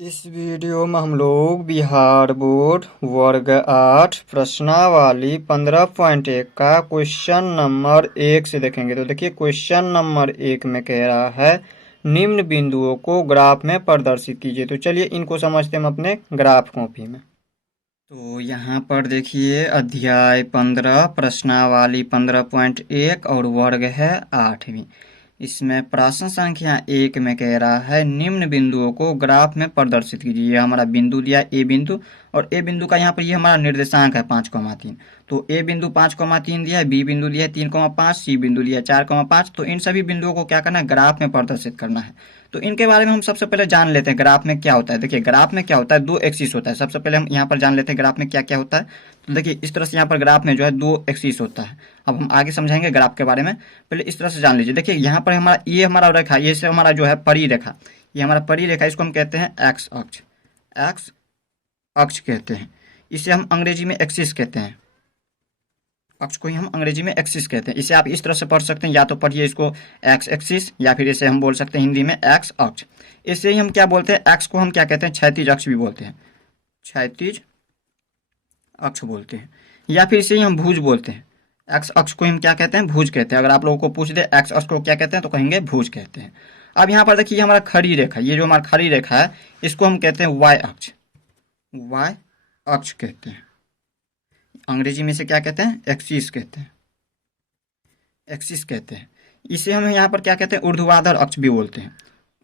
इस वीडियो में हम लोग बिहार बोर्ड वर्ग 8 प्रश्नावली 15.1 का क्वेश्चन नंबर 1 से देखेंगे। तो देखिए क्वेश्चन नंबर 1 में कह रहा है निम्न बिंदुओं को ग्राफ में प्रदर्शित कीजिए। तो चलिए इनको समझते हैं हम अपने ग्राफ कॉपी में। तो यहाँ पर देखिए अध्याय 15 प्रश्नावली 15.1 और वर्ग है 8वीं। इसमें प्रश्न संख्या 1 में कह रहा है निम्न बिंदुओं को ग्राफ में प्रदर्शित कीजिए। ये हमारा बिंदु दिया ए बिंदु और ए बिंदु का यहाँ पर ये हमारा निर्देशांक है 5,3। तो ए बिंदु 5,3 दिया है, बी बिंदु दिया है 3,5, सी बिंदु दिया है 4,5। तो इन सभी बिंदुओं को क्या करना है, ग्राफ में प्रदर्शित करना है। तो इनके बारे में हम सबसे पहले जान लेते हैं ग्राफ में क्या होता है। देखिए ग्राफ में क्या होता है, दो एक्सिस होता है। सबसे पहले हम यहाँ पर जान लेते हैं ग्राफ में क्या क्या होता है। तो देखिए इस तरह से यहाँ पर ग्राफ में जो है दो एक्सिस होता है। अब हम आगे समझाएंगे ग्राफ के बारे में, पहले इस तरह से जान लीजिए। देखिए यहाँ पर हमारा ये हमारा रेखा, ये से हमारा जो है परिरेखा, ये हमारा परिरेखा, इसको हम कहते हैं एक्स अक्ष। एक्स अक्ष कहते हैं, इसे हम अंग्रेजी में एक्सिस कहते हैं। अक्ष को ही हम अंग्रेजी में एक्सिस कहते हैं। इसे आप इस तरह से पढ़ सकते हैं, या तो पढ़िए इसको एक्स एक्सिस, या फिर इसे हम बोल सकते हैं हिंदी में एक्स अक्ष। इसे ही हम क्या बोलते हैं, एक्स को हम क्या कहते हैं, क्षैतिज अक्ष भी बोलते हैं, क्षैतिज अक्ष बोलते हैं, या फिर इसे ही हम भुज बोलते हैं। एक्स अक्ष को हम क्या कहते हैं, भुज कहते हैं। अगर आप लोगों को पूछ दे एक्स अक्ष को क्या कहते हैं तो कहेंगे भुज कहते हैं। अब यहाँ पर देखिए हमारा खड़ी रेखा, ये जो हमारा खड़ी रेखा है इसको हम कहते हैं वाई अक्ष, वाई अक्ष कहते हैं। अंग्रेजी में से क्या कहते हैं, एक्सिस कहते हैं, एक्सिस कहते हैं। इसे हम यहाँ पर क्या कहते हैं, ऊर्ध्वाधर अक्ष भी बोलते हैं,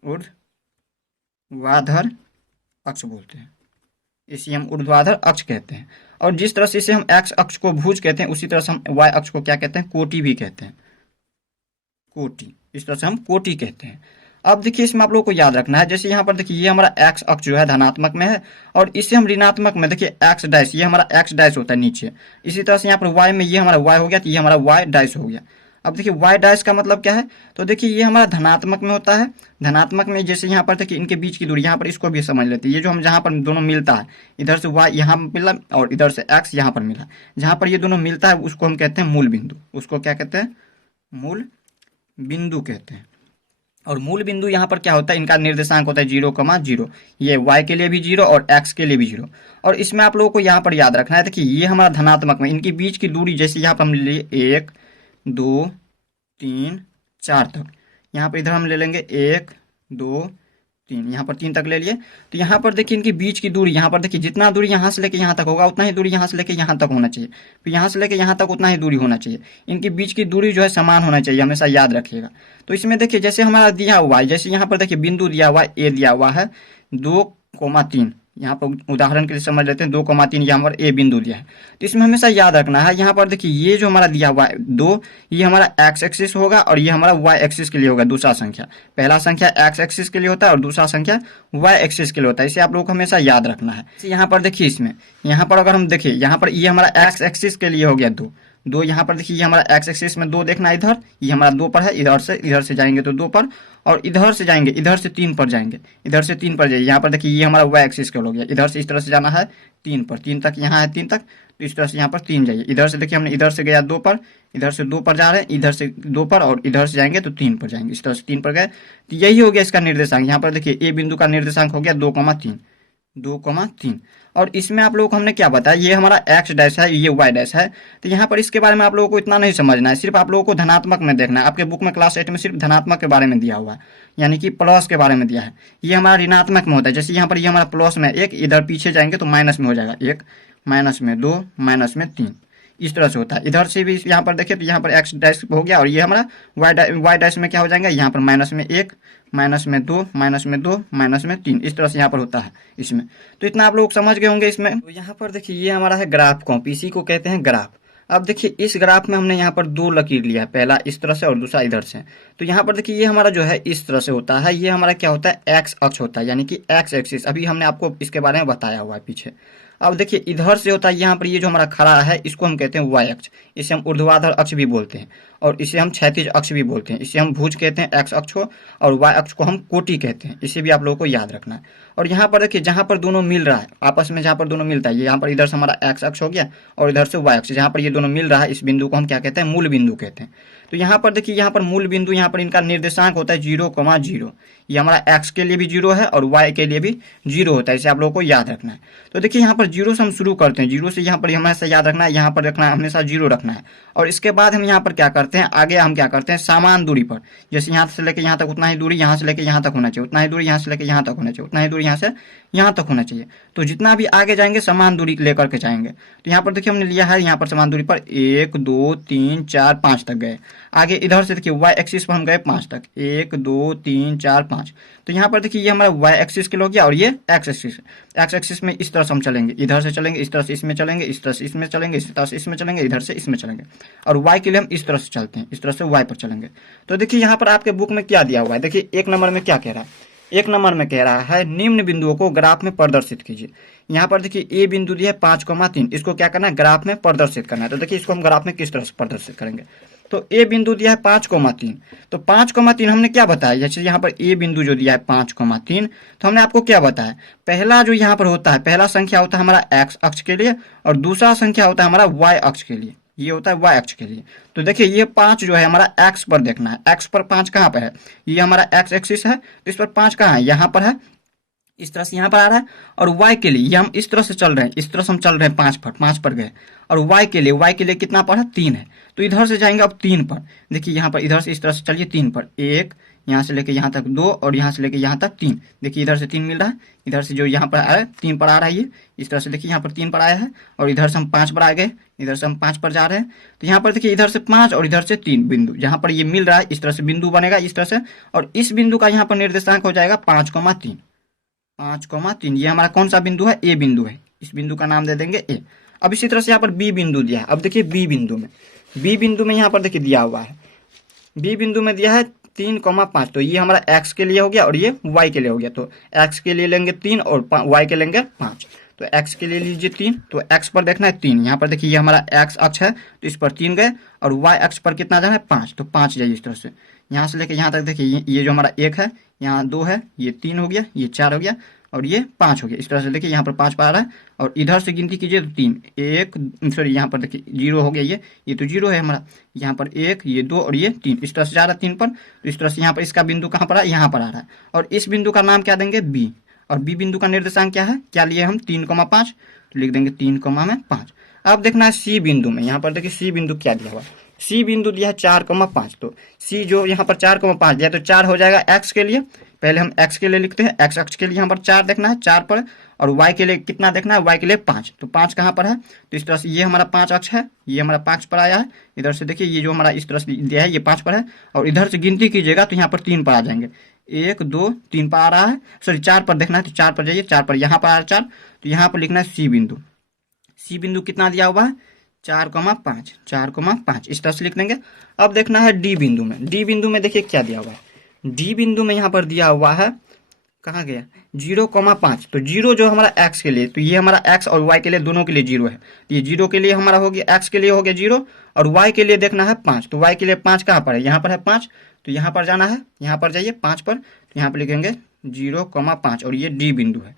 ऊर्ध्वाधर अक्ष बोलते हैं। इसे हम ऊर्ध्वाधर अक्ष कहते हैं। और जिस तरह से इसे हम एक्स अक्ष को भुज कहते हैं, उसी तरह से हम वाई अक्ष को क्या कहते हैं, कोटि भी कहते हैं, कोटि। इस तरह से हम कोटि कहते हैं। अब देखिए इसमें आप लोगों को याद रखना है, जैसे यहाँ पर देखिए ये हमारा एक्स अक्ष जो है धनात्मक में है और इसे हम ऋणात्मक में, देखिए एक्स डैश, ये हमारा एक्स डैश होता है नीचे। इसी तरह से यहाँ पर वाई में ये हमारा वाई हो गया, तो ये हमारा वाई डैश हो गया। अब देखिए वाई डैश का मतलब क्या है, तो देखिए ये हमारा धनात्मक में होता है। धनात्मक में जैसे यहाँ पर देखिए इनके बीच की दूरी, यहाँ पर इसको भी समझ लेते हैं। ये जो हम जहाँ पर दोनों मिलता है, इधर से वाई यहाँ मिला और इधर से एक्स यहाँ पर मिला, जहाँ पर ये दोनों मिलता है उसको हम कहते हैं मूल बिंदु। उसको क्या कहते हैं, मूल बिंदु कहते हैं। और मूल बिंदु यहाँ पर क्या होता है, इनका निर्देशांक होता है 0,0। ये y के लिए भी 0 और x के लिए भी 0। और इसमें आप लोगों को यहाँ पर याद रखना है, देखिए ये हमारा धनात्मक में, इनके बीच की दूरी जैसे यहाँ पर हम ले लिए 1 2 3 4 तक, यहाँ पर इधर हम ले लेंगे 1 2 3, यहाँ पर 3 तक ले लिए। तो यहाँ पर देखिए इनकी बीच की दूरी, यहाँ पर देखिए जितना दूरी यहाँ से लेके यहाँ तक होगा उतना ही दूरी यहाँ से लेके यहाँ तक होना चाहिए, फिर यहाँ से लेके यहाँ तक उतना ही दूरी होना चाहिए। इनकी बीच की दूरी जो है समान होना चाहिए, हमेशा याद रखिएगा। तो इसमें देखिए जैसे हमारा दिया हुआ है, जैसे यहाँ पर देखिए बिंदु दिया हुआ है ए दिया हुआ है 2,3, यहाँ पर उदाहरण के लिए समझ लेते हैं 2,3 यहाँ पर ए बिंदु दिया है। तो इसमें हमेशा याद रखना है, यहाँ पर देखिए ये जो हमारा दिया हुआ है 2, ये हमारा एक्स एक्सिस होगा और ये हमारा वाई एक्सिस के लिए होगा। दूसरा संख्या, पहला संख्या एक्स एक्सिस के लिए होता है और दूसरा संख्या वाई एक्सिस के लिए होता है। इसे आप लोगों को हमेशा याद रखना है। यहाँ पर देखिए इसमें, यहाँ पर अगर हम देखिए, यहाँ पर ये हमारा एक्स एक्सिस के लिए हो गया 2, यहाँ पर देखिए ये हमारा एक्स एक्सिस में 2 देखना, इधर ये हमारा 2 पर है, इधर से जाएंगे तो 2 पर, और इधर से जाएंगे, इधर से 3 पर जाएंगे, इधर से 3 पर जाइए। यहाँ पर देखिए ये हमारा वाई एक्सिस का हो गया, इधर से इस तरह से जाना है 3 पर, 3 तक यहाँ है 3 तक, तो इस तरह से यहाँ पर 3 जाइए। इधर से देखिए हमने इधर से गया 2 पर, इधर से 2 पर जा रहे हैं, इधर से 2 पर, और इधर से जाएंगे तो 3 पर जाएंगे। इस तरह से 3 पर गए, तो यही हो गया इसका निर्देशांक। यहाँ पर देखिए ए बिंदु का निर्देशांक हो गया 2,3, 2,3। और इसमें आप लोगों को हमने क्या बताया, ये हमारा एक्स डैश है, ये वाई डैश है। तो यहाँ पर इसके बारे में आप लोगों को इतना नहीं समझना है, सिर्फ आप लोगों को धनात्मक में देखना है। आपके बुक में क्लास 8 में सिर्फ धनात्मक के बारे में दिया हुआ है, यानी कि प्लस के बारे में दिया है। ये हमारा ऋणात्मक में होता है, जैसे यहाँ पर ये हमारा प्लस में 1, इधर पीछे जाएंगे तो माइनस में हो जाएगा 1, माइनस में 2, माइनस में 3, इस तरह से होता है। इधर से भी यहाँ पर देखिए तो यहाँ पर एक्स डैश हो गया, और ये हमारा वाई डैश में क्या हो जाएगा, यहाँ पर माइनस में 1, माइनस में 2, माइनस में 2, माइनस में 3, इस तरह से यहाँ पर होता है इसमें। तो इतना आप लोग समझ गए होंगे इसमें। तो यहाँ पर देखिए ये हमारा है ग्राफ कॉपी, इसी को कहते हैं ग्राफ। अब देखिए इस ग्राफ में हमने यहाँ पर 2 लकीर लिया है, पहला इस तरह से और दूसरा इधर से। तो यहाँ पर देखिए ये हमारा जो है इस तरह से होता है, ये हमारा क्या होता है, एक्स अक्ष होता है, यानी कि एक्स एक्सिस। अभी हमने आपको इसके बारे में बताया हुआ है पीछे। अब देखिए इधर से होता है, यहाँ पर ये जो हमारा खड़ा है इसको हम कहते हैं वाई अक्ष, इसे हम ऊर्ध्वाधर अक्ष भी बोलते हैं, और इसे हम क्षैतिज अक्ष भी बोलते हैं। इसे हम भुज कहते हैं एक्स अक्ष को, और वाई अक्ष को हम कोटि कहते हैं। इसे भी आप लोगों को याद रखना है। और यहाँ पर देखिए जहाँ पर दोनों मिल रहा है आपस में, जहाँ पर दोनों मिलता है, ये यहाँ पर इधर से हमारा एक्स अक्ष हो गया और इधर से वाई अक्ष, जहाँ पर ये दोनों मिल रहा है इस बिंदु को हम क्या कहते हैं, मूल बिंदु कहते हैं। तो यहाँ पर देखिए, यहाँ पर मूल बिंदु, यहाँ पर इनका निर्देशांक होता है 0,0। ये हमारा एक्स के लिए भी 0 है और वाई के लिए भी 0 होता है, इसे आप लोगों को याद रखना है। तो देखिए यहाँ पर 0 से हम शुरू करते हैं, 0 से यहाँ पर हमेशा याद रखना है, यहाँ पर रखना है हमेशा 0 रखना है। और इसके बाद हम यहाँ पर क्या करते हैं, आगे हम क्या करते हैं, समान दूरी पर, जैसे यहाँ से लेकर यहाँ तक उतना ही दूरी यहाँ से लेकर यहाँ तक होना चाहिए, उतना ही दूरी यहाँ से लेकर यहाँ तक होना चाहिए, उतना ही दूरी यहाँ से यहाँ तक होना चाहिए। तो जितना भी आगे जाएंगे समान दूरी लेकर के जाएंगे। तो यहाँ पर देखिए हमने लिया है यहाँ पर समान दूरी पर 1 2 3 4 5 तक गए। आगे इधर से देखिए वाई एक्सिस पर हम गए 5 तक, 1 2 3 4 5। तो यहाँ पर देखिए ये हमारा वाई एक्सिस के लिए हो गया और ये एक्स एक्सिस। एक्स एक्सिस में इस तरह से हम चलेंगे, इधर से चलेंगे, इस तरह से इसमें चलेंगे, इस तरह से इसमें चलेंगे, इस तरह से इसमें चलेंगे, इधर से इसमें चलेंगे। और वाई के लिए हम इस तरह से चलते हैं, इस तरह से वाई पर चलेंगे। तो देखिए यहाँ पर आपके बुक में क्या दिया हुआ है, देखिए 1 नंबर में क्या कह रहा है। 1 नंबर में कह रहा है निम्न बिंदुओं को ग्राफ में प्रदर्शित कीजिए। यहाँ पर देखिए ए बिंदु दिया है 5,3, इसको क्या करना है, ग्राफ में प्रदर्शित करना है। तो देखिए इसको हम ग्राफ में किस तरह से प्रदर्शित करेंगे। तो ए बिंदु दिया है 5,3, तो 5,3 हमने क्या बताया, जैसे यहाँ पर ए बिंदु जो दिया है 5,3, तो हमने आपको क्या बताया, पहला जो यहाँ पर होता है, पहला संख्या होता है हमारा एक्स अक्ष के लिए और दूसरा संख्या होता है हमारा वाई अक्ष के लिए, ये होता है वाई अक्ष के लिए। तो देखिए ये 5 जो है हमारा एक्स पर देखना है, एक्स पर 5 कहाँ पर है, ये हमारा एक्स एक्सिस है, तो इस पर 5 कहाँ है, यहाँ पर है, इस तरह से यहाँ पर आ रहा है। और y के लिए ये हम इस तरह से चल रहे हैं, इस तरह से हम चल रहे हैं 5 पर गए। और y के लिए कितना पर है, 3 है। तो इधर से जाएंगे अब 3 पर, देखिए यहाँ पर इधर से इस तरह से चलिए 3 पर, 1 यहाँ से लेके यहाँ तक 2 और यहाँ से लेके यहाँ तक 3। देखिए इधर से 3 मिल रहा है, इधर से जो यहाँ पर आया 3 पर आ रहा है, ये इस तरह से देखिए यहाँ पर 3 पर आया है और इधर से हम 5 पर आ गए, इधर से हम 5 पर जा रहे हैं। तो यहाँ पर देखिए इधर से 5 और इधर से 3 बिंदु जहाँ पर ये मिल रहा है, इस तरह से बिंदु बनेगा इस तरह से। और इस बिंदु का यहाँ पर निर्देशांक हो जाएगा 5,3। 5,3 ये हमारा कौन सा बिंदु है, ए बिंदु है, इस बिंदु का नाम दे देंगे ए। अब इसी तरह से यहाँ पर बी बिंदु दिया है। अब देखिए बी बिंदु में यहाँ पर देखिए दिया हुआ है, बी बिंदु में दिया है 3,5। तो ये हमारा एक्स के लिए हो गया और ये वाई के लिए हो गया। तो एक्स के लिए लेंगे 3 और वाई के लेंगे 5। तो एक्स के लिए लीजिए 3, तो एक्स पर देखना है 3, यहाँ पर देखिए ये हमारा एक्स अक्ष है तो इस पर 3 गए और वाई अक्ष पर कितना जाना है 5, तो 5 जाइए इस तरह से यहाँ से लेके यहाँ तक। देखिए ये जो हमारा 1 है, यहाँ 2 है, ये 3 हो गया, ये 4 हो गया और ये 5 हो गया। इस तरह से देखिए यहाँ पर 5 पर आ रहा है और इधर से गिनती कीजिए तो 3, 1 सॉरी यहाँ पर देखिए 0 हो गया, ये तो 0 है हमारा, यहाँ पर 1, ये 2 और ये 3, इस तरह से जा रहा है 3 पर। तो इस तरह से यहाँ पर इसका बिंदु कहाँ पर है, यहाँ पर आ रहा है। और इस बिंदु का नाम क्या देंगे, बी। और बी बिंदु का निर्देशांक क्या है, क्या लिए हम 3,5, तो लिख देंगे 3,5। अब देखना है सी बिंदु में, यहाँ पर देखिए सी बिंदु क्या दिया हुआ है, सी बिंदु दिया है 4,5। तो सी जो यहाँ पर 4,5 दिया तो 4 हो जाएगा एक्स के लिए, पहले हम एक्स के लिए लिखते हैं, एक्स अक्ष के लिए यहाँ पर 4 देखना है, 4 पर। और वाई के लिए कितना देखना है, वाई के लिए 5, तो 5 कहाँ पर है, तो इस तरह से ये हमारा 5 अक्ष है, ये हमारा 5 पर आया है। इधर से देखिए ये जो हमारा इस तरह से दिया है ये 5 पर है और इधर से गिनती कीजिएगा तो यहाँ पर 3 पर आ जाएंगे, 1 2 3 पर आ रहा है, सॉरी 4 पर देखना है तो 4 पर जाइए, 4 पर यहाँ पर आ रहा है 4, तो यहाँ पर लिखना है सी बिंदु। सी बिंदु कितना दिया हुआ है, 4,5 इस तरह से लिख देंगे। अब देखना है डी बिंदु में, डी बिंदु में देखिए क्या दिया हुआ है, डी बिंदु में यहाँ पर दिया हुआ है, कहाँ गया, 0,5। तो 0 जो हमारा एक्स के लिए, तो ये हमारा एक्स और वाई के लिए दोनों के लिए 0 है। ये 0 के लिए हमारा हो गया, एक्स के लिए हो गया 0 और वाई के लिए देखना है 5। तो वाई के लिए 5 कहाँ पर है, यहाँ पर है 5, तो यहाँ पर जाना है, यहाँ पर जाइए 5 पर, तो यहाँ पर लिखेंगे 0,5 और ये डी बिंदु है।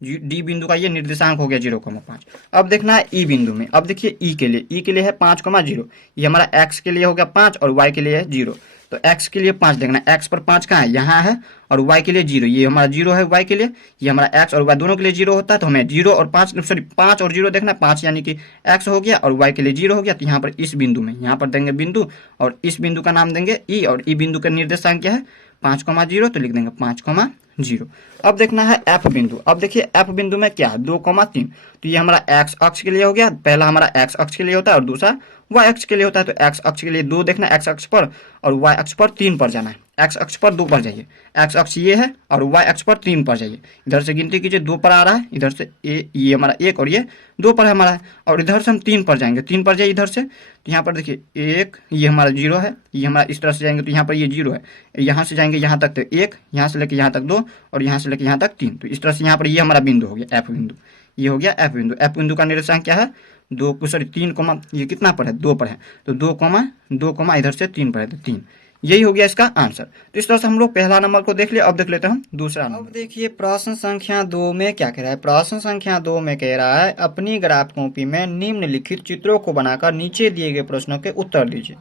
डी बिंदु का ये निर्देशांक हो गया 0,5। अब देखना है ई बिंदु में, अब देखिए ई के लिए है 5,0, ये हमारा एक्स के लिए हो गया 5 और वाई के लिए है 0। तो एक्स के लिए 5 देखना है, एक्स पर 5 कहाँ है, यहाँ है, और वाई के लिए 0, ये हमारा 0 है वाई के लिए, ये हमारा एक्स और वाई दोनों के लिए 0 होता है। तो हमें 0 और 5 सॉरी 5 और 0 देखना है, 5 यानी कि एक्स हो गया और वाई के लिए 0 हो गया। तो यहाँ पर इस बिंदु में यहाँ पर देंगे बिंदु और इस बिंदु का नाम देंगे ई और ई बिंदु का निर्देशांक क्या है 5,0, तो लिख देंगे 5,0। अब देखना है एफ बिंदु। अब देखिए एफ बिंदु में क्या है 2,3, तो ये हमारा एक्स अक्ष के लिए हो गया, पहला हमारा एक्स अक्ष के लिए होता है और दूसरा वाई अक्ष के लिए होता है। तो एक्स अक्ष के लिए 2 देखना है एक्स अक्ष पर और वाई अक्ष पर 3 पर जाना है। एक्स अक्ष पर 2 पर जाइए, एक्स अक्ष ये है और वाई अक्ष पर 3 पर जाइए। इधर से गिनती कीजिए 2 पर आ रहा है, इधर से ये हमारा 1 और ये 2 पर है हमारा, और इधर से हम 3 पर जाएंगे, 3 पर जाइए इधर से। तो यहाँ पर देखिए 1 ये हमारा 0 है, ये हमारा इस तरह से जाएंगे तो यहाँ पर ये 0 है, यहाँ से जाएंगे यहाँ तक तो 1, यहाँ से लेके यहाँ तक 2 और यहाँ से लेके यहाँ तक 3। तो इस तरह से यहाँ पर ये हमारा बिंदु हो गया एफ बिंदु, ये हो गया एफ बिंदु। एफ बिंदु का निर्देशांक क्या है 2 सॉरी 3, ये कितना पर है 2 पर है, तो 2, इधर से 3 पर है तो 3, यही हो गया इसका आंसर। तो इस तरह से हम लोग पहला नंबर को देख लिया। अब देख लेते हैं हम दूसरा नंबर। अब देखिए प्रश्न संख्या 2 में क्या कह रहा है, प्रश्न संख्या 2 में कह रहा है अपनी ग्राफ कॉपी में निम्नलिखित चित्रों को बनाकर नीचे दिए गए प्रश्नों के उत्तर दीजिए।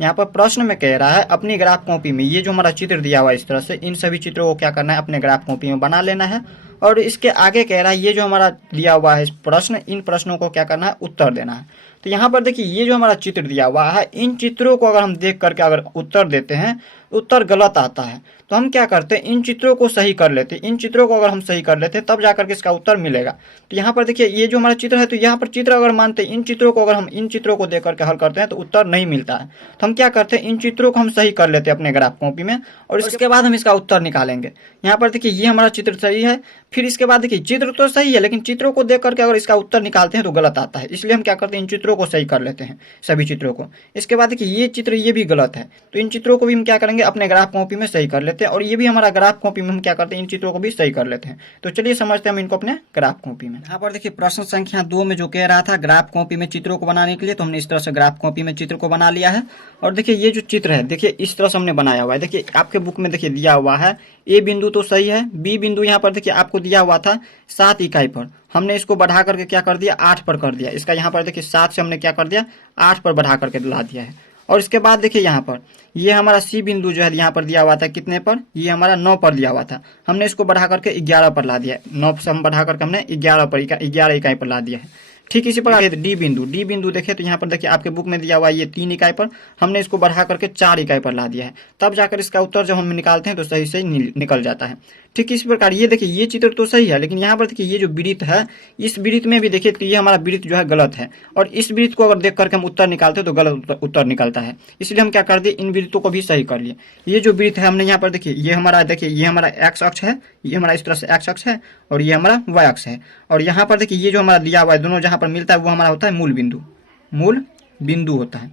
यहाँ पर प्रश्न में कह रहा है अपनी ग्राफ कॉपी में ये जो हमारा चित्र दिया हुआ है इस तरह से, इन सभी चित्रों को क्या करना है, अपने ग्राफ कॉपी में बना लेना है। और इसके आगे कह रहा है ये जो हमारा दिया हुआ है प्रश्न, इन प्रश्नों को क्या करना है, उत्तर देना है। तो यहाँ पर देखिए ये जो हमारा चित्र दिया हुआ है, इन चित्रों को अगर हम देख करके अगर उत्तर देते हैं, उत्तर गलत आता है, तो हम क्या करते हैं, इन चित्रों को सही कर लेते हैं। इन चित्रों को अगर हम सही कर लेते हैं तब जाकर के इसका उत्तर मिलेगा। तो यहाँ पर देखिए ये जो हमारा चित्र है, तो यहाँ पर चित्र अगर मानते हैं, इन चित्रों को अगर हम इन चित्रों को देख करके हल करते हैं तो उत्तर नहीं मिलता है। तो हम क्या करते हैं, इन चित्रों को हम सही कर लेते हैं अपने ग्राफ कॉपी में, और इसके बाद हम इसका उत्तर निकालेंगे। यहाँ पर देखिए ये हमारा चित्र सही है, फिर इसके बाद देखिए चित्र तो सही है, लेकिन चित्रों को देख करके अगर इसका उत्तर निकालते हैं तो गलत आता है। इसलिए हम क्या करते हैं, इन चित्रों को सही कर लेते हैं, सभी चित्रों को। इसके बाद देखिए ये चित्र ये भी गलत है, तो इन चित्रों को भी हम क्या करेंगे, अपने ग्राफ कॉपी में सही कर लेते हैं। और ये भी हमारा ग्राफ कॉपी में हम क्या करते हैं, इन चित्रों को भी सही कर लेते हैं। तो चलिए समझते हैं हम इनको अपने ग्राफ कॉपी में। यहाँ पर देखिए प्रश्न संख्या 2 में जो कह रहा था ग्राफ कॉपी में चित्रों को बनाने के लिए, तो हमने इस तरह से ग्राफ कॉपी में चित्र को बना लिया है। और देखिए ये जो चित्र है, देखिए इस तरह से हमने बनाया हुआ है। देखिए आपके बुक में देखिए दिया हुआ है ए बिंदु तो सही है, बी बिंदु यहाँ पर देखिए आपको दिया हुआ था 7 इकाई पर, हमने इसको बढ़ा करके क्या कर दिया, 8 पर कर दिया। इसका यहाँ पर देखिए 7 से हमने क्या कर दिया, 8 पर बढ़ा करके ला दिया है। और इसके बाद देखिए यहाँ पर ये हमारा सी बिंदु जो है यहाँ पर दिया हुआ था कितने पर, ये हमारा 9 पर दिया हुआ था, हमने इसको बढ़ा करके 11 पर ला दिया है। 9 से हम बढ़ा करके हमने 11 इकाई पर ला दिया है। ठीक इसी प्रकार डी बिंदु देखिए, तो यहाँ पर देखिए आपके बुक में दिया हुआ है ये 3 इकाई पर, हमने इसको बढ़ा करके 4 इकाई पर ला दिया है। तब जाकर इसका उत्तर जब हम निकालते हैं तो सही से निकल जाता है। ठीक इसी प्रकार ये देखिए ये चित्र तो सही है, लेकिन यहाँ पर देखिए ये जो वृत्त है, इस वृत्त में भी देखिए तो ये हमारा वृत्त जो है गलत है, और इस वृत्त को अगर देख करके हम उत्तर निकालते हैं तो गलत उत्तर निकलता है। इसलिए हम क्या कर दिए, इन वृत्तों को भी सही कर लिए। ये जो वृत्त है हमने यहाँ पर देखिए ये हमारा देखिए ये हमारा एक्स अक्ष है, ये हमारा इस तरह से एक्स अक्ष है, और ये हमारा वाई अक्ष है। और यहाँ पर देखिए ये जो हमारा दिया हुआ है दोनों जहाँ पर मिलता है वो हमारा होता है मूल बिंदु होता है।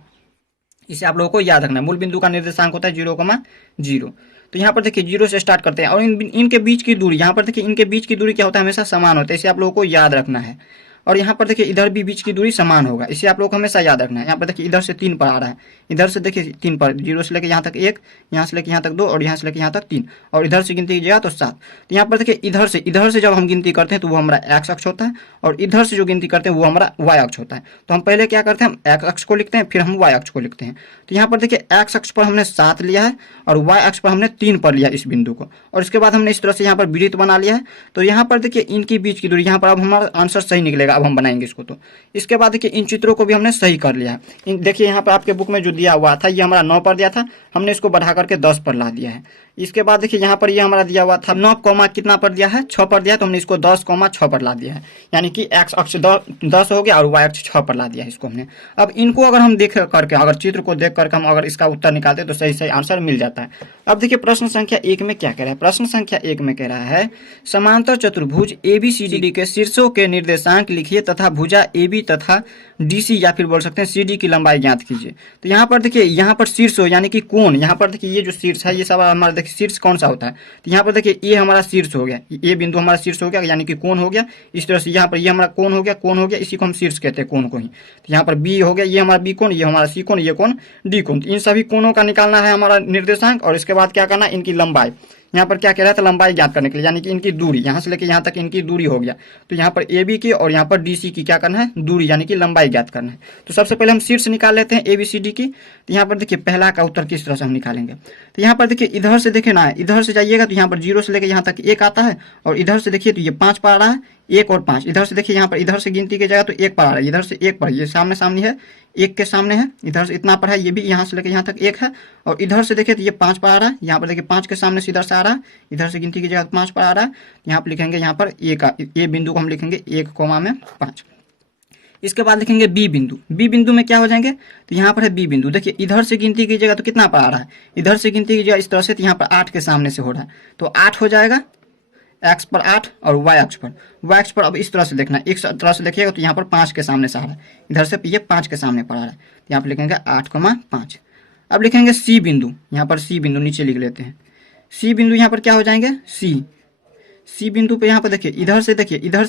इसे आप लोगों को याद रखना है। मूल बिंदु का निर्देशांक होता है 0,0। तो यहाँ पर देखिए 0 से स्टार्ट करते हैं, और इनके बीच की दूरी, यहाँ पर देखिए इनके बीच की दूरी क्या होता है, हमेशा समान होता है। इसे आप लोगों को याद रखना है। और यहाँ पर देखिए इधर भी बीच की दूरी समान होगा, इसे आप लोग को हमेशा याद रखना है। यहाँ पर देखिए इधर से 3 पर आ रहा है, इधर से देखिए 3 पर, 0 से लेकर यहाँ तक 1, यहाँ से लेकर यहाँ तक 2, और यहाँ से लेकर यहाँ तक 3, और इधर से गिनती कीजिएगा तो 7। तो यहाँ पर देखिए इधर से जब हम गिनती करते हैं तो वो हमारा एक्स अक्ष होता है, और इधर से जो गिनती करते हैं वो हमारा वाई अक्ष होता है। तो हम पहले क्या करते हैं, हम एक्स अक्ष को लिखते हैं, फिर हम वाई अक्ष को लिखते हैं। तो यहाँ पर देखिए एक्स अक्ष पर हमने 7 लिया है, और वाई अक्ष पर हमने 3 पर लिया इस बिंदु को, और इसके बाद हमने इस तरह से यहाँ पर वृत्त बना लिया है। तो यहाँ पर देखिए इनकी बीच की दूरी, यहाँ पर अब हमारा आंसर सही निकलेगा। अब हम बनाएंगे इसको। तो इसके बाद देखिए इन चित्रों को भी हमने सही कर लिया है। देखिए यहाँ पर आपके बुक में जो दिया हुआ था ये हमारा 9 पर दिया था, हमने इसको बढ़ा करके 10 पर ला दिया है। इसके बाद देखिए यहाँ पर ये हमारा दिया हुआ था 9 कॉमा कितना पर दिया है, 6 पर दिया है, तो हमने इसको 10,6 पर ला दिया है। यानी कि एक्स अक्ष 10 हो गया और वाई अक्ष 6 पर ला दिया है इसको हमने। अब इनको अगर हम देख करके, अगर चित्र को देख करके हम अगर इसका उत्तर निकालते हैं तो सही सही आंसर मिल जाता है। अब देखिए प्रश्न संख्या 1 में क्या कह रहा है। प्रश्न संख्या 1 में कह रहा है समांतर चतुर्भुज ABCD के शीर्षों के निर्देशांक लिखिए तथा भुजा AB तथा DC या फिर बोल सकते हैं CD की लंबाई ज्ञात कीजिए। तो यहाँ पर देखिए यहाँ पर शीर्ष यानी कि कोण, यहाँ पर देखिए ये जो शीर्ष है ये सब हमारा देखिए शीर्ष कौन सा होता है, तो यहाँ पर देखिए ये हमारा शीर्ष हो गया, ये बिंदु हमारा शीर्ष हो गया, यानी कि कोण हो गया। इस तरह से यहाँ पर ये हमारा कोण हो गया, इसी को हम शीर्ष कहते हैं, कोण को ही। तो यहाँ पर B हो गया, ये हमारा B कोण, ये हमारा C कोण, ये कोण D कोण। इन सभी कोणों का निकालना है हमारा निर्देशांक, और इसके बाद क्या करना है, इनकी लंबाई। यहाँ पर क्या कह रहा था, लंबाई ज्ञात करने के लिए, यानी कि इनकी दूरी, यहाँ से लेकर यहाँ तक इनकी दूरी हो गया। तो यहाँ पर AB की और यहाँ पर DC की क्या करना है, दूरी यानी कि लंबाई ज्ञात करना है। तो सबसे पहले हम शीर्ष निकाल लेते हैं ABCD की। तो यहाँ पर देखिए पहला का उत्तर किस तरह से हम निकालेंगे। तो यहाँ पर देखिए इधर से देखे ना, इधर से जाइएगा तो यहाँ पर 0 से लेकर यहाँ तक 1 आता है, और इधर से देखिए तो ये 5 पर आ रहा है, 1 और 5। इधर से देखिए यहाँ पर इधर से गिनती की जाएगा तो 1 पर आ रहा है, इधर से 1 पर, ये सामने सामने है, 1 के सामने है, इधर से इतना पर है, ये भी यहाँ से लेकर यहाँ तक 1 है, और इधर से देखिए तो ये 5 पर आ रहा है, यहाँ पर देखिए 5 के सामने से इधर से आ रहा है, इधर से गिनती की जाएगा 5 पर आ रहा है। यहाँ पर लिखेंगे, यहाँ पर ए बिंदु को हम लिखेंगे 1,5। इसके बाद लिखेंगे बी बिंदु में क्या हो जाएंगे, तो यहाँ पर है बी बिंदु। देखिए इधर से गिनती कीजिएगा तो कितना पर आ रहा है, इधर से गिनती कीजिएगा इस तरह से, तो यहाँ पर 8 के सामने से हो रहा है, तो 8 हो जाएगा एक्स पर 8, और वाई अक्ष पर अब इस तरह से देखना, एक तरह से देखिएगा तो यहाँ पर 5 के सामने से आ रहा है, इधर से ये 5 के सामने पर आ रहा है, यहाँ पर लिखेंगे 8,5। अब लिखेंगे सी बिंदु, यहाँ पर सी बिंदु नीचे लिख लेते हैं। सी बिंदु यहाँ पर क्या हो जाएंगे, सी बिंदु पे यहाँ पर देखिए इधर से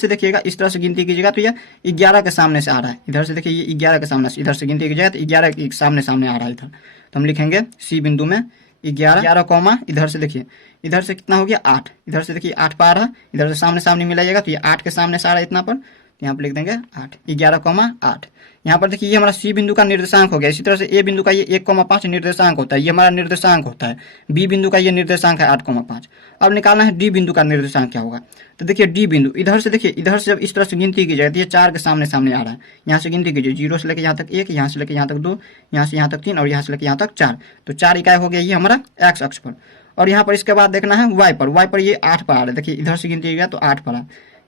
देखिएगा, इस तरह से गिनती कीजिएगा तो यह 11 के सामने से आ रहा है, इधर से देखिए ये 11 के सामने से, इधर से गिनती कीजिएगा तो 11 के सामने आ रहा है इधर। तो हम लिखेंगे सी बिंदु में 11 कॉमा, इधर से देखिए इधर से कितना हो गया 8, इधर से देखिए 8 पर आ रहा है, इधर से सामने मिलाइएगा तो ये 8 के सामने से आ रहा है इतना पर, यहाँ पर लिख देंगे 8, 11,8। यहाँ पर देखिए ये हमारा सी बिंदु का निर्देशांक हो गया। इसी तरह से ए बिंदु का ये 1,5 निर्देशांक होता है, ये हमारा निर्देशांक होता है। बी बिंदु का ये निर्देशांक है 8,5। अब निकालना है डी बिंदु का निर्देशांक क्या होगा। तो देखिए डी बिंदु इधर से, देखिए इधर से जब इस तरह से गिनती की जाए तो ये 4 के सामने सामने आ रहा है। यहाँ से गिनती कीजिए, 0 से लेकर यहाँ तक 1, यहाँ से लेकर यहाँ तक 2, यहाँ से यहाँ तक 3 और यहाँ से लेकर यहाँ तक 4। तो 4 इकाई हो गया ये हमारा एक्स अक्ष पर। और यहाँ पर इसके बाद देखना है वाई पर। वाई पर ये 8 पर आ रहा है। देखिए इधर से गिनती गया तो 8 पर आ,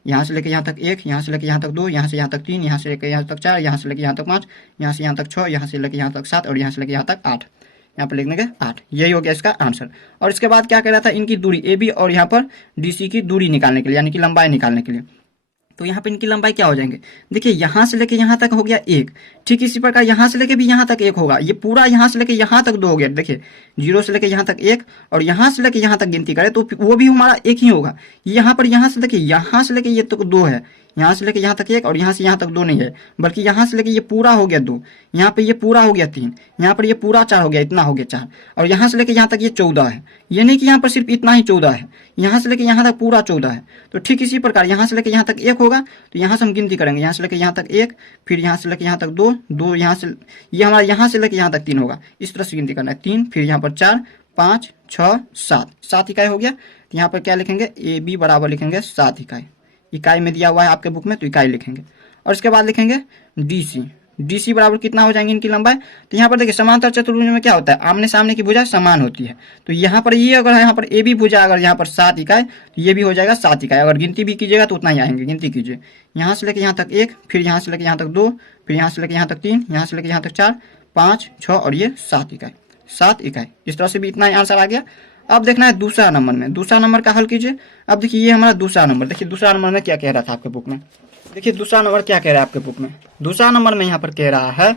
यहाँ से लेकर यहाँ तक 1, यहाँ से लेकर यहाँ तक 2, यहाँ से यहाँ तक 3, यहाँ से लेकर यहाँ तक 4, यहाँ से लेकर यहाँ तक 5, यहाँ से यहाँ तक 6, यहाँ से लेकर यहाँ तक 7 और यहाँ से लेकर यहाँ तक 8। यहाँ पर लिख देंगे 8। यही हो गया इसका आंसर। और इसके बाद क्या कह रहा था, इनकी दूरी ए बी और यहाँ पर डी सी की दूरी निकालने के लिए, यानी कि लंबाई निकालने के लिए। तो यहाँ पे इनकी लंबाई क्या हो जाएंगे, देखिए यहाँ से लेके यहाँ तक हो गया 1, ठीक इसी प्रकार यहाँ से लेके भी यहाँ तक 1 होगा। ये पूरा यहाँ से लेके यहाँ तक 2 हो गया। देखिए 0 से लेके यहाँ तक 1 और यहाँ से लेके यहाँ तक गिनती करें तो वो भी हमारा 1 ही होगा। यहाँ पर यहाँ से देखिए यहाँ से लेके ये तक 2 है, यहाँ से लेके यहाँ तक 1 और यहाँ से यहाँ तक 2 नहीं है, बल्कि यहाँ से लेके ये पूरा हो गया 2, यहाँ पे ये पूरा हो गया 3, यहाँ पर ये पूरा 4 हो गया, इतना हो गया 4 और यहाँ से लेके यहाँ तक ये 14 है। ये नहीं कि यहाँ पर सिर्फ इतना ही 14 है, यहाँ से लेके यहाँ तक पूरा 14 है। तो ठीक इसी प्रकार यहाँ से लेके यहाँ तक 1 होगा, तो यहाँ से हम गिनती करेंगे, यहाँ से लेके यहाँ तक 1, फिर यहाँ से लेके यहाँ तक 2, 2 यहाँ से, ये हमारा यहाँ से लेके यहाँ तक 3 होगा। इस तरह से गिनती करना है, 3, फिर यहाँ पर 4, 5, 6, 7, 7 इकाई हो गया। तो यहाँ पर क्या लिखेंगे, ए बी बराबर लिखेंगे 7 इकाई। इकाई में दिया हुआ है आपके बुक में तो इकाई लिखेंगे। और इसके बाद लिखेंगे डी सी। डी सी बराबर कितना हो जाएंगे इनकी लंबाई। तो यहाँ पर देखिए समांतर चतुर्भुज में क्या होता है, आमने सामने की भुजा समान होती है। तो यहाँ पर ये अगर यहाँ पर ए बी भुजा अगर यहाँ पर 7 इकाई तो ये भी हो जाएगा 7 इकाई। अगर गिनती भी कीजिएगा तो उतना ही आएंगे। गिनती कीजिए, यहाँ से लेकर यहाँ तक 1, फिर यहाँ से लेकर यहाँ तक 2, फिर यहाँ से लेकर यहाँ तक 3, यहाँ से लेकर यहाँ तक 4, 5, 6 और ये 7 इकाई, 7 इकाई। इस तरह से भी इतना ही आंसर आ गया। अब देखना है दूसरा नंबर में, दूसरा नंबर का हल कीजिए। अब देखिए ये हमारा दूसरा नंबर, देखिए दूसरा नंबर में क्या कह रहा था आपके बुक में। देखिए दूसरा नंबर क्या कह रहा है आपके बुक में। दूसरा नंबर में यहाँ पर कह रहा है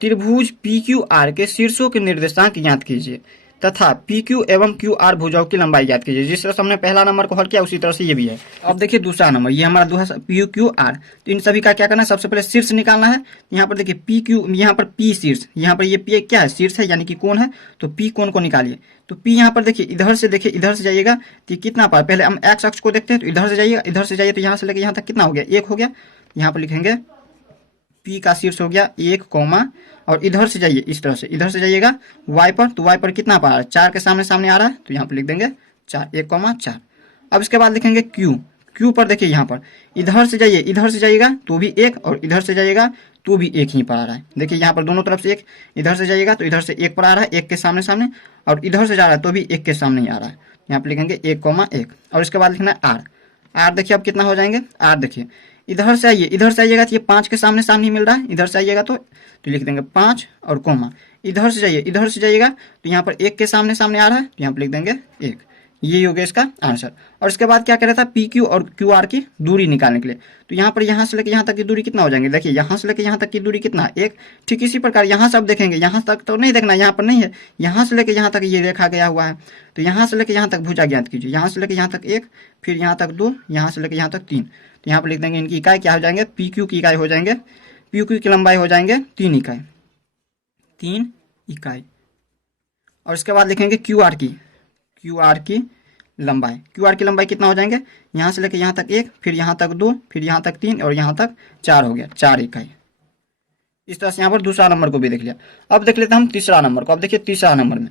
त्रिभुज पी क्यू आर के शीर्षों के निर्देशांक ज्ञात कीजिए तथा पी क्यू एवं क्यू आर भुजाओं की लंबाई ज्ञात कीजिए। जिस तरह से हमने पहला नंबर को हल किया उसी तरह से ये भी है। अब देखिए दूसरा नंबर, ये हमारा दूसरा पी क्यू आर। तो इन सभी का क्या करना है, सबसे पहले शीर्ष निकालना है। यहाँ पर देखिए पी क्यू, यहाँ पर पी शीर्ष, यहाँ पर ये पी क्या है, शीर्ष है यानी कि कोण है। तो पी कोण को निकालिए। तो पी यहाँ पर देखिए इधर से, देखिए इधर से जाइएगा तो कितना पार, पहले हम एक्स अक्ष को देखते हैं। तो इधर से जाइएगा, इधर से जाइए तो यहाँ से लेकर यहाँ तक कितना हो गया, 1 हो गया। यहाँ पर लिखेंगे पी का शीर्ष हो गया 1 कॉमा, और इधर से जाइए इस तरह से, इधर से जाइएगा वाई पर। तो वाई पर कितना पर आ रहा है, 4 के सामने सामने आ रहा है। तो यहाँ पर लिख देंगे 4, 1,4। अब इसके बाद लिखेंगे क्यू। क्यू पर देखिए यहाँ पर इधर से जाइए, इधर से जाइएगा तो भी 1 और इधर से जाइएगा तो भी 1 ही पर आ रहा है। देखिए यहाँ पर दोनों तरफ से 1, इधर से जाइएगा तो इधर से 1 पर आ रहा है, 1 के सामने सामने, और इधर से जा रहा है तो भी 1 के सामने ही आ रहा है। यहाँ पर लिखेंगे 1,1। और इसके बाद लिखना है आर। आर देखिए अब कितना हो जाएंगे, आर देखिए इधर से आइए, इधर से आइएगा तो ये 5 के सामने सामने ही मिल रहा है। इधर से आइएगा तो लिख देंगे 5 और कोमा। इधर से जाइए, इधर से जाइएगा तो यहाँ पर 1 के सामने सामने आ रहा है। तो यहाँ पर लिख देंगे 1। ये हो गया इसका आंसर। और इसके बाद क्या कह रहा था, पी क्यू और क्यू आर की दूरी निकालने के लिए। तो यहाँ पर यहाँ से लेकर यहाँ तक की दूरी कितना हो जाएंगे, देखिए यहाँ से लेकर यहाँ तक की दूरी कितना, 1। ठीक इसी प्रकार यहाँ से अब देखेंगे, यहाँ तक तो नहीं देखना, यहाँ पर नहीं है, यहाँ से लेकर यहाँ तक ये रेखा गया हुआ है। तो यहाँ से लेकर यहाँ तक भुजा ज्ञात कीजिए। यहाँ से लेकर यहाँ तक 1, फिर यहाँ तक 2, यहाँ से लेकर यहाँ तक 3। तो यहाँ पर लिख देंगे इनकी इकाई क्या हो जाएंगे, पी क्यू की इकाई हो जाएंगे, पी क्यू की लंबाई हो जाएंगे 3 इकाई, 3 इकाई। और इसके बाद लिखेंगे क्यू आर की, क्यू आर की लंबाई। क्यू आर की लंबाई कितना हो जाएंगे, यहाँ से लेकर यहाँ तक 1, फिर यहाँ तक 2, फिर यहाँ तक 3 और यहाँ तक 4 हो गया, 4 इकाई। इस तरह से यहाँ पर दूसरा नंबर को भी देख लिया। अब देख लेते हैं हम तीसरा नंबर को। अब देखिए तीसरा नंबर में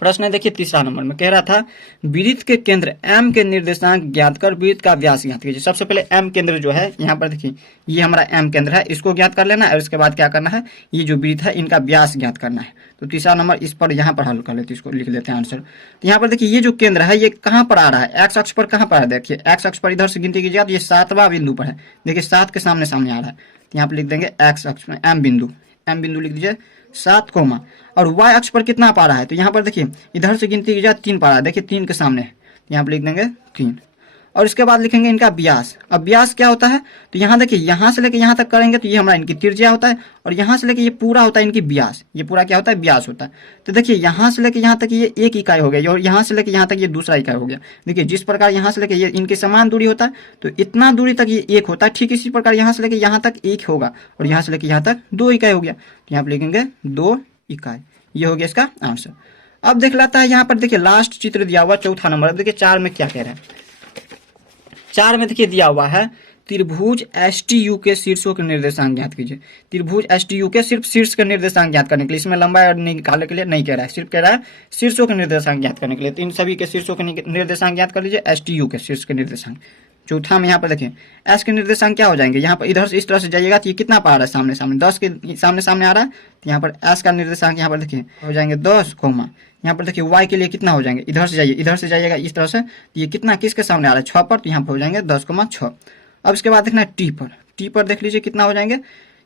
प्रश्न है, देखिए तीसरा नंबर में कह रहा था वृत्त के केंद्र एम के निर्देशांक ज्ञात कर वृत्त का व्यास ज्ञात कीजिए। सबसे पहले एम केंद्र जो है यहाँ पर देखिए ये हमारा एम केंद्र है, इसको ज्ञात कर लेना है। और इसके बाद क्या करना है, ये जो वृत्त है इनका व्यास ज्ञात करना है। तो तीसरा नंबर इस पर यहाँ पर हल कर लेते हैं, इसको लिख लेते हैं आंसर। तो यहाँ पर देखिए ये जो केंद्र है ये कहाँ पर आ रहा है, एक्स अक्ष पर कहाँ पर है, देखिए एक्स अक्ष पर इधर से गिनती कीजिएगा तो ये 7वां बिंदु पर है। देखिए 7 के सामने सामने आ रहा है। तो यहाँ पर लिख देंगे एक्स अक्ष में एम बिंदु, एम बिंदु लिख दीजिए 7 कोमा। और वाई अक्ष पर कितना पा रहा है, तो यहाँ पर देखिए इधर से गिनती कीजिए 3 पा रहा है। देखिए 3 के सामने है, यहाँ पर लिख देंगे 3। और इसके बाद लिखेंगे इनका व्यास। अब व्यास क्या होता है, तो यहाँ देखिए यहाँ से लेके यहाँ तक करेंगे तो ये हमारा इनकी त्रिज्या होता है, और यहाँ से लेके ये पूरा होता है इनकी व्यास। ये पूरा क्या होता है, व्यास होता है। तो देखिए यहाँ से लेके यहाँ तक ये 1 इकाई हो गया, और यहाँ से लेके यहाँ तक ये दूसरा इकाई हो गया। देखिए जिस प्रकार यहाँ से लेके ये इनकी समान दूरी होता है तो इतना दूरी तक ये 1 होता है, ठीक इसी प्रकार यहाँ से लेके यहाँ तक 1 होगा, और यहाँ से लेके यहाँ तक 2 इकाई हो गया। तो यहाँ पर लिखेंगे 2 इकाई। ये हो गया इसका आंसर। अब देख लेता है यहाँ पर देखिए लास्ट चित्र दिया हुआ चौथा नंबर। अब देखिए 4 में क्या कह रहे हैं। 4 में देखिए दिया हुआ है त्रिभुज एसटीयू के शीर्षों के निर्देशांक ज्ञात कीजिए। त्रिभुज एसटीयू के सिर्फ शीर्ष के निर्देशांक ज्ञात करने के लिए, इसमें लंबाई और निकालने के लिए नहीं कह रहा है, सिर्फ कह रहा है शीर्षों के निर्देशांक ज्ञात करने के लिए। तो इन सभी के शीर्षों के निर्देशांक ज्ञात कर लीजिए, एसटीयू के शीर्ष के निर्देशांक। चौथा में यहाँ पर देखिए एस के निर्देशांक क्या हो जाएंगे, यहाँ पर इधर से इस तरह से जाइएगा तो ये कितना पा रहा है सामने सामने 10 के सामने सामने आ रहा है, तो यहाँ पर एस का निर्देशांक यहाँ पर देखिए हो जाएंगे 10 कोमा, यहाँ पर देखिए वाई के लिए कितना हो जाएंगे, इधर से जाइए, इधर से जाइएगा इस तरह से, तो ये कितना किसके सामने आ रहा है 6 पर, तो यहाँ पर हो जाएंगे 10,6। अब इसके बाद देखना है टी पर, टी पर देख लीजिए कितना हो जाएंगे,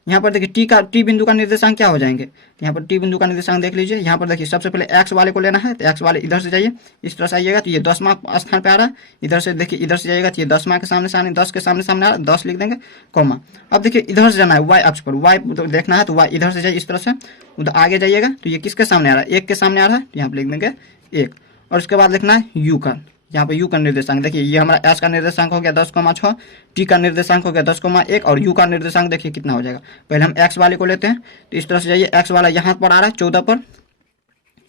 यहाँ पर देखिए टी बिंदु का निर्देशांक क्या हो जाएंगे, यहाँ पर टी बिंदु का निर्देशांक देख लीजिए। यहाँ पर देखिए सबसे पहले एक्स वाले को लेना है, तो एक्स वाले इधर से जाइए, इस तरह से आइएगा तो ये 10वां स्थान पे आ रहा है। इधर से देखिए, इधर से जाइएगा तो ये 10वां के सामने सामने 10 के सामने सामने आ रहा है, 10 लिख देंगे कोमा। अब देखिए इधर से जाना है वाई अक्ष पर, वाई देखना है तो वाई इधर से जाइए इस तरह से, उधर आगे जाइएगा तो ये किसके सामने आ रहा है 1 के सामने आ रहा है, तो यहाँ पर लिख देंगे 1। और उसके बाद लिखना है यू का, यहाँ पर यू का निर्देशांक देखिए ये हमारा एस का निर्देशांक हो गया 10,6, टी का निर्देशांक हो गया 10,1 और यू का निर्देशांक देखिए कितना हो जाएगा। पहले हम एक्स वाले को लेते हैं, तो इस तरह से जाइए, एक्स वाला यहाँ पर आ रहा है 14 पर,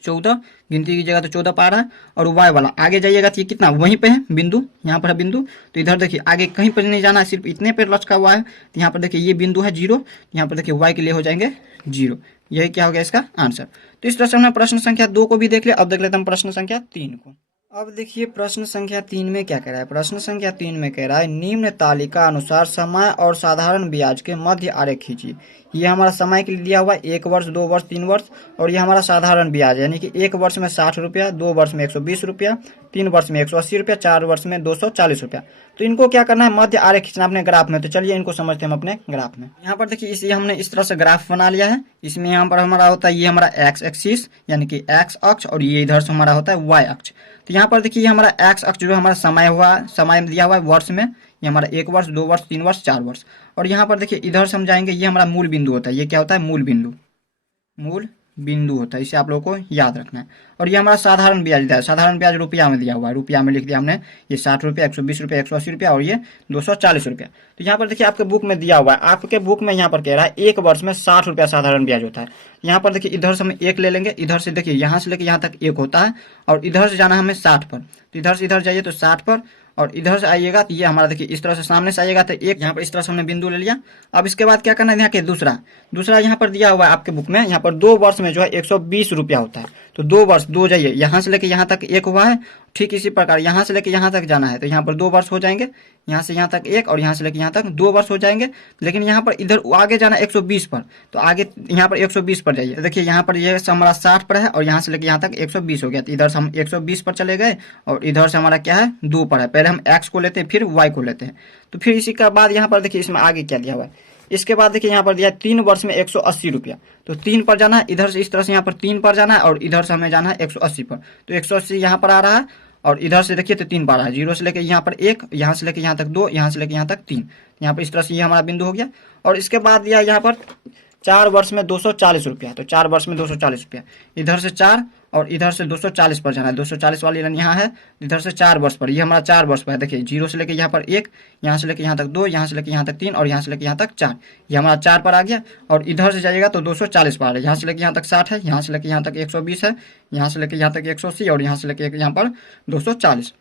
14 गिनती कीजिएगा तो 14 पर आ रहा है। और वाई वाला आगे जाइएगा तो ये कितना वहीं पे है बिंदु, यहाँ पर है बिंदु, तो इधर देखिए आगे कहीं पर नहीं जाना है, सिर्फ इतने पर लचका हुआ है। तो यहाँ पर देखिए ये बिंदु है 0, यहाँ पर देखिए वाई के लिए हो जाएंगे 0। यही क्या हो गया इसका आंसर। तो इस तरह से हमने प्रश्न संख्या 2 को भी देख लिया। अब देख लेते हैं प्रश्न संख्या 3 को। अब देखिए प्रश्न संख्या 3 में क्या कह रहा है। प्रश्न संख्या 3 में कह रहा है निम्न तालिका अनुसार समय और साधारण ब्याज के मध्य आरेख खींचिए। ये हमारा समय के लिए दिया हुआ है 1 वर्ष, 2 वर्ष, 3 वर्ष, और ये हमारा साधारण ब्याज यानी कि 1 वर्ष में 60 रुपया, 2 वर्ष में 120 रुपया, 3 वर्ष में 180 रुपया, 4 वर्ष में 240 रुपया। तो इनको क्या करना है मध्य आरेख खींचना अपने ग्राफ में। तो चलिए इनको समझते हैं हम अपने ग्राफ में। यहाँ पर देखिए इसे हमने इस तरह से ग्राफ बना लिया है। इसमें यहाँ पर हमारा होता है ये हमारा एक्स एक्सिस यानी कि एक्स अक्ष, और ये इधर से हमारा होता है वाई अक्ष। तो यहाँ पर देखिए हमारा एक्स अक्ष जो हमारा समय हुआ, समय दिया हुआ है वर्ष में, ये हमारा 1 वर्ष, 2 वर्ष, 3 वर्ष, 4 वर्ष। और यहाँ पर देखिए इधर से हम जाएंगे, ये हमारा मूल बिंदु होता है। ये क्या होता है मूल बिंदु, मूल बिंदु होता है, इसे आप लोगों को याद रखना है। और ये हमारा साधारण ब्याज दिया है, साधारण ब्याज रुपया में दिया हुआ है, रुपया में लिख दिया हमने, ये 60 रुपया, 120 रुपया, 180 रुपया और ये 240 रुपया। तो यहाँ पर देखिए आपके बुक में दिया हुआ है, आपके बुक में यहाँ पर कह रहा है 1 वर्ष में 60 रुपया साधारण ब्याज होता है। यहाँ पर देखिए इधर से हम 1 ले लेंगे, इधर से देखिए यहाँ से लेके यहाँ तक 1 होता है, और इधर से जाना हमें 60 पर, तो इधर से इधर जाइए तो 60 पर, और इधर से आइएगा तो ये हमारा देखिए इस तरह से सामने से आइएगा तो 1, यहाँ पर इस तरह से हमने बिंदु ले लिया। अब इसके बाद क्या करना है, यहाँ के दूसरा यहाँ पर दिया हुआ है आपके बुक में, यहाँ पर 2 वर्ष में जो है 120 रुपया होता है। तो 2 वर्ष, 2 जाइए, यहाँ से लेके यहाँ तक 1 हुआ है, ठीक इसी प्रकार यहाँ से लेके यहाँ तक जाना है, तो यहाँ पर 2 वर्ष हो जाएंगे, यहाँ से यहाँ तक 1 और यहाँ से लेके यहाँ तक 2 वर्ष हो जाएंगे। लेकिन यहाँ पर इधर आगे जाना 120 पर, तो आगे यहाँ पर 120 पर जाइए। देखिए यहाँ पर ये हमारा 60 पर है और यहाँ से लेके यहाँ तक 120 हो गया, तो इधर से हम 120 पर चले गए, और इधर से हमारा क्या है 2 पर है। पहले हम एक्स को लेते हैं फिर वाई को लेते हैं। तो फिर इसी का बाद यहाँ पर देखिए इसमें आगे क्या दिया हुआ है। इसके बाद देखिए यहाँ पर दिया है 3 वर्ष में 180 रुपया, तो 3 पर जाना है, इधर से इस तरह से यहाँ पर 3 पर जाना है, और इधर से हमें जाना है 180 पर। तो 180 यहाँ पर आ रहा है, और इधर से देखिए तो 3 पर आ रहा है, 0 से लेकर यहाँ पर 1, यहाँ से लेकर यहाँ तक 2, यहाँ से लेकर यहाँ तक 3। यहाँ पर इस तरह से ये हमारा बिंदु हो गया। और इसके बाद दिया यहाँ पर 4 वर्ष में 240 रुपया, तो 4 वर्ष में 240 रुपया, इधर से 4 और इधर से 240 पर जाना है। 240 वाली लाइन यहाँ है, इधर से 4 वर्ष पर, ये हमारा 4 वर्ष पर है। देखिए 0 से लेकर यहाँ पर 1, यहाँ से लेकर यहाँ तक 2, यहाँ से लेकर यहाँ तक 3 और यहाँ से लेकर यहाँ तक 4, ये हमारा 4 पर आ गया। और इधर से जाइएगा तो 240 पर आ रहा है, यहाँ से लेकर यहाँ तक 60 है, यहाँ से लेकर यहाँ तक 120 है, यहाँ से लेकर यहाँ तक 180 और यहाँ से लेकर यहाँ पर 240।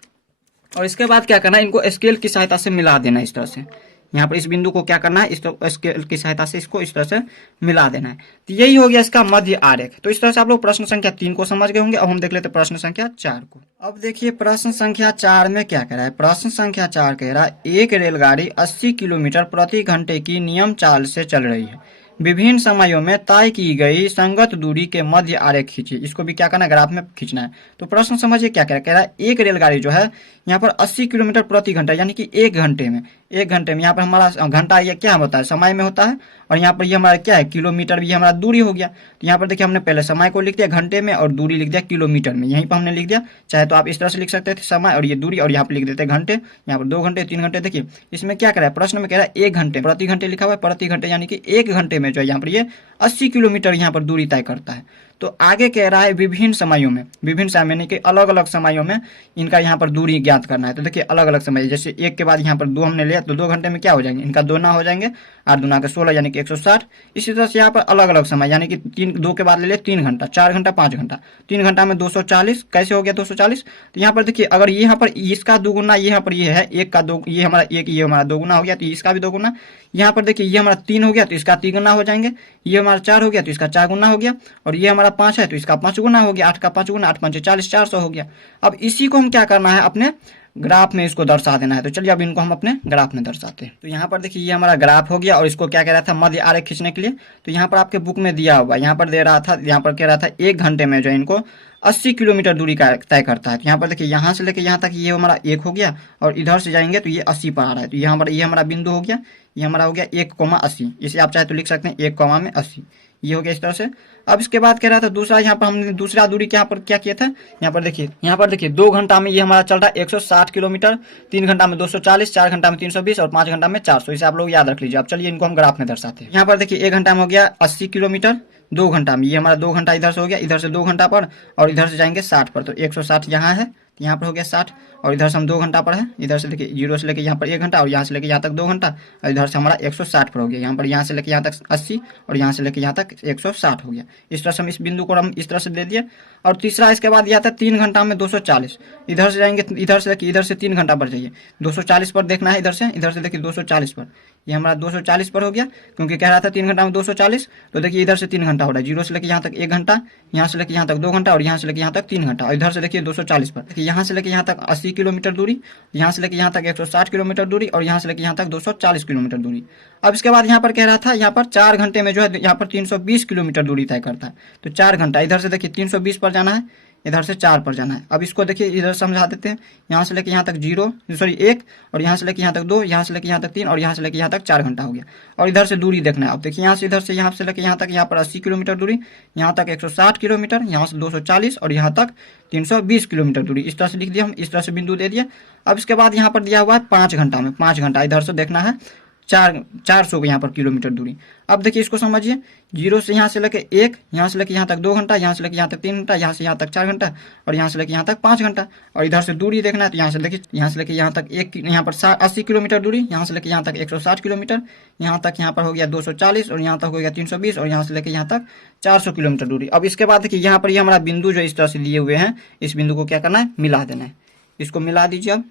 और इसके बाद क्या करना है, इनको स्केल की सहायता से मिला देना। इस तरह से यहाँ पर इस बिंदु को क्या करना है, इस स्केल की सहायता से इसको इस तरह से मिला देना है। तो यही हो गया इसका मध्य आरेख। तो इस तरह से आप लोग प्रश्न संख्या 3 को समझ गए होंगे। अब हम देख लेते हैं प्रश्न संख्या 4 को। अब देखिए प्रश्न संख्या 4 में क्या कह रहा है। प्रश्न संख्या 4 कह रहा है एक रेलगाड़ी 80 किलोमीटर प्रति घंटे की नियम चाल से चल रही है, विभिन्न समयों में तय की गई संगत दूरी के मध्य आरेख खींचिए। इसको भी क्या करना है, ग्राफ में खींचना है। तो प्रश्न समझिए क्या कह रहा है। एक रेलगाड़ी जो है यहाँ पर 80 किलोमीटर प्रति घंटा यानी कि 1 घंटे में, 1 घंटे में यहाँ पर हमारा घंटा ये क्या होता है, समय में होता है, और यहाँ पर ये हमारा क्या है, किलोमीटर भी हमारा दूरी हो गया। तो यहाँ पर देखिए हमने पहले समय को लिख दिया घंटे में और दूरी लिख दिया किलोमीटर में, यहीं पर हमने लिख दिया। चाहे तो आप इस तरह से लिख सकते थे समय और ये दूरी, और यहाँ पर लिख देते घंटे, यहाँ पर 2 घंटे 3 घंटे। देखिए इसमें क्या कह रहा है, प्रश्न में कह रहा है 1 घंटे प्रति घंटे लिखा हुआ है, प्रति घंटे यानी कि 1 घंटे में जो है यहाँ पर ये 80 किलोमीटर यहाँ पर दूरी तय करता है। तो आगे कह रहा है विभिन्न समयों में, विभिन्न समय यानी कि अलग अलग समयों में इनका यहाँ पर दूरी ज्ञात करना है। तो देखिए अलग अलग समय, जैसे 1 के बाद यहाँ पर 2 हमने लिया तो 2 घंटे में क्या हो जाएंगे, इनका 2 गुना हो जाएंगे, 8 दूना के 16 यानी कि 160। इसी तरह से यहाँ पर अलग अलग समय यानी कि 2 के बाद ले लिया 3 घंटा, 4 घंटा, 5 घंटा, 3 घंटा में 240। कैसे हो गया 240? तो यहाँ पर देखिए अगर यहाँ पर इसका 2 गुना यहाँ पर ये है, 1 का 2, ये हमारा 1, ये हमारा 2 गुना हो गया तो इसका भी 2 गुना। यहाँ पर देखिए ये हमारा 3 हो गया तो इसका 3 गुना हो जाएंगे, ये हमारा 4 हो गया तो इसका 4 गुना हो गया, और ये हमारा 5 है तो इसका 5 गुना हो गया, 8 का 5 गुना, 8 5 40, 400 हो गया। अब इसी को हम क्या करना है, अपने ग्राफ में इसको दर्शा देना है। तो चलिए अब इनको हम अपने ग्राफ में दर्शाते हैं। तो यहाँ पर देखिए ये हमारा ग्राफ हो गया, और इसको क्या कह रहा था, मध्य आरेख खींचने के लिए। तो यहाँ पर आपके बुक में दिया हुआ, यहाँ पर दे रहा था, यहाँ पर कह रहा था 1 घंटे में जो इनको 80 किलोमीटर दूरी का तय करता है। तो यहाँ पर देखिए यहाँ से लेके यहाँ तक ये हमारा 1 हो गया, और इधर से जाएंगे तो ये 80 पर आ रहा है। तो ये हमारा बिंदु हो गया, ये हमारा हो गया 1,80। इसे आप चाहे तो लिख सकते हैं 1,80, ये हो गया इस तरह से। अब इसके बाद कह रहा था दूसरा, यहाँ पर हमने दूसरा दूरी यहाँ पर क्या किया था, यहाँ पर देखिए 2 घंटा में ये हमारा चल रहा है 160 किलोमीटर, 3 घंटा में 240, 4 घंटा में 320 और 5 घंटा में 400। इसे आप लोग याद रख लीजिए। अब चलिए इनको हम ग्राफ में दर्शाते हैं। यहाँ पर देखिए 1 घंटा में हो गया 80 किलोमीटर, 2 घंटा में ये हमारा 2 घंटा इधर से हो गया, इधर से 2 घंटा पर, और इधर से जाएंगे 60 पर। तो 160 यहाँ है, यहाँ पर हो गया 60, और इधर से हम 2 घंटा पर है, इधर से देखिए 0 से लेके यहाँ पर 1 घंटा, और यहाँ से लेके यहाँ तक 2 घंटा, और इधर से हमारा 160 पर हो गया। यहाँ पर यहाँ से लेके यहाँ तक 80, और यहाँ से लेके यहाँ तक 160 हो गया। इस तरह से हम इस बिंदु को हम इस तरह से दे दिए। और तीसरा इसके बाद यह था 3 घंटा में 240, इधर से जाएंगे, इधर से देखिए, इधर से 3 घंटा पर जाइए, 240 पर देखना है, इधर से देखिए 240 पर, ये हमारा 240 पर हो गया, क्योंकि कह रहा था 3 घंटा में 240। तो देखिए इधर से 3 घंटा हो रहा है, 0 से लेके यहाँ तक 1 घंटा, यहाँ से लेके यहाँ तक 2 घंटा, और यहाँ से लेके यहाँ तक 3 घंटा, और इधर से देखिए 240 पर, देखिए यहाँ से लेके यहाँ तक 80 किलोमीटर दूरी, यहाँ से लेके यहाँ तक 160 किलोमीटर दूरी, और यहाँ से लेके यहाँ तक 240 किलोमीटर दूरी। अब इसके बाद यहाँ पर कह रहा था, यहाँ पर 4 घंटे में जो है यहाँ पर 320 किलोमीटर दूरी तय करता है। तो 4 घंटा, इधर से देखिए 320 पर जाना है, इधर से 4 पर जाना है। अब इसको देखिए इधर समझा देते हैं, यहाँ से लेके यहाँ तक 1, और यहाँ से लेके यहाँ तक 2, यहाँ से लेके यहाँ तक 3, और यहाँ से लेके यहाँ तक 4 घंटा हो गया। और इधर से दूरी देखना है। अब देखिए यहाँ से इधर से यहाँ से लेके यहाँ तक, यहाँ पर 80 किलोमीटर दूरी, यहाँ तक 160 किलोमीटर, यहाँ से 240, और यहाँ तक 320 किलोमीटर दूरी। इस तरह से लिख दिया हम, इस तरह से बिंदु दे दिया। अब इसके बाद यहाँ पर दिया हुआ है 5 घंटा में, 5 घंटा इधर से देखना है 400 यहाँ पर किलोमीटर दूरी। अब देखिए इसको समझिए, 0 से यहाँ से लेके 1, यहाँ से लेके यहाँ तक 2 घंटा, यहाँ से लेके यहाँ तक 3 घंटा, यहाँ से यहाँ तक 4 घंटा, और यहाँ से लेके यहाँ तक 5 घंटा। और इधर से दूरी देखना है, तो यहाँ से देखिए, यहाँ से लेके यहाँ तक यहाँ पर 80 किलोमीटर दूरी, यहाँ से लेके यहाँ तक 160 किलोमीटर, यहाँ तक यहाँ पर हो गया 240, और यहाँ तक हो गया 320, और यहाँ से लेके यहाँ तक 400 किलोमीटर दूरी। अब इसके बाद देखिए यहाँ पर ये हमारा बिंदु जो इस तरह से दिए हुए हैं, इस बिंदु को क्या करना है, मिला देना है। इसको मिला दीजिए। अब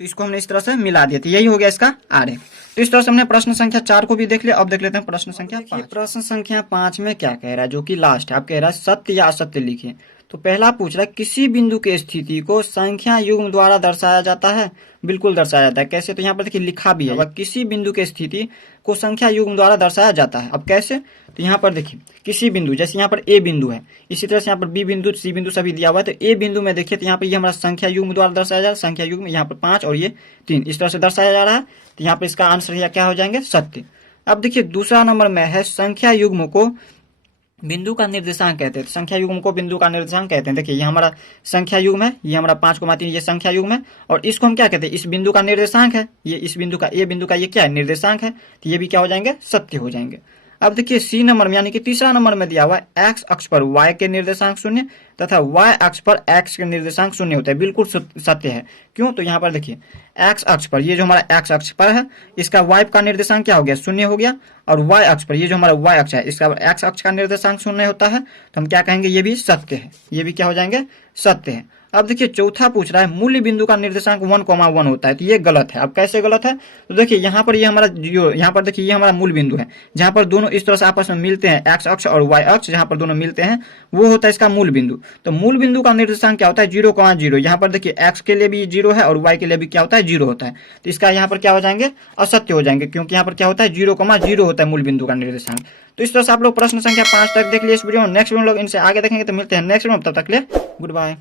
तो इसको हमने इस तरह से मिला दिया, तो यही हो गया इसका आरेख। तो इस तरह से हमने प्रश्न संख्या 4 को भी देख लिया। अब देख लेते हैं प्रश्न संख्या 5। प्रश्न संख्या 5 में क्या कह रहा है, जो कि लास्ट है। अब कह रहा है सत्य या असत्य लिखिए। तो पहला पूछ रहा है किसी बिंदु की स्थिति को संख्या युग्म द्वारा दर्शाया जाता है। बिल्कुल दर्शाया जाता है। कैसे, तो यहाँ पर देखिए लिखा भी है, किसी बिंदु की स्थिति को संख्या युग्म द्वारा दर्शाया जाता है। अब कैसे, तो यहाँ पर देखिए किसी बिंदु, जैसे यहाँ पर ए बिंदु है, इसी तरह से यहाँ पर बी बिंदु, सी बिंदु सभी दिया हुआ है। तो ए बिंदु में देखिए, तो यहाँ पर ये हमारा संख्या युग्म द्वारा दर्शाया जा रहा है। संख्या युग्म यहाँ पर 5 और ये 3 इस तरह से दर्शाया जा रहा है। तो यहाँ पर इसका आंसर क्या हो जाएंगे, सत्य। अब देखिए दूसरा नंबर में है संख्या युग्म को बिंदु का निर्देशांक कहते हैं। संख्या युग्म को बिंदु का निर्देशांक कहते हैं। देखिए ये हमारा संख्या युग्म है, ये हमारा 5,3 ये संख्या युग्म है, और इसको हम क्या कहते हैं, इस बिंदु का निर्देशांक है। ये इस बिंदु का, ये बिंदु का ये क्या है, निर्देशांक है। तो ये भी क्या हो जाएंगे, सत्य हो जाएंगे। अब देखिए सी नंबर में यानी कि तीसरा नंबर में दिया हुआ है एक्स अक्ष पर वाई के निर्देशांक 0 तथा वाई अक्ष पर एक्स के निर्देशांक 0 होता है। बिल्कुल सत्य है। क्यों, तो यहाँ पर देखिए एक्स अक्ष पर, ये जो हमारा एक्स अक्ष पर है, इसका वाई का निर्देशांक क्या हो गया, 0 हो गया। और वाई अक्ष पर, ये जो हमारा वाई अक्ष है, इसका एक्स अक्ष का निर्देशांक 0 होता है। तो हम क्या कहेंगे, ये भी सत्य है। ये भी क्या हो जाएंगे, सत्य है। अब देखिए चौथा पूछ रहा है मूल्य बिंदु का निर्देशांक 1,1 होता है। तो ये गलत है। अब कैसे गलत है, तो देखिए यहाँ पर ये हमारा जीरो, यहाँ पर देखिए ये हमारा मूल बिंदु है, जहाँ पर दोनों इस तरह से आपस में मिलते हैं, एक्स अक्ष और वाई अक्ष जहाँ पर दोनों मिलते हैं, वो होता है इसका मूल बिंदु। तो मूल बिंदु का निर्देशांक क्या होता है, 0,0। यहाँ पर देखिए एक्स के लिए भी 0 है और वाई के लिए भी क्या होता है, 0 होता है। तो इसका यहाँ पर क्या हो जाएंगे, असत्य हो जाएंगे, क्योंकि यहाँ पर क्या होता है, 0,0 होता है मूल बिंदु का निर्देशांक। तो इस तरह से आप लोग प्रश्न संख्या 5 तक देख लिए इस वीडियो में। नेक्स्ट वीडियो लोग इनसे आगे देखेंगे। तो मिलते हैं नेक्स्ट वीडियो में, तब तक के लिए गुड बाय।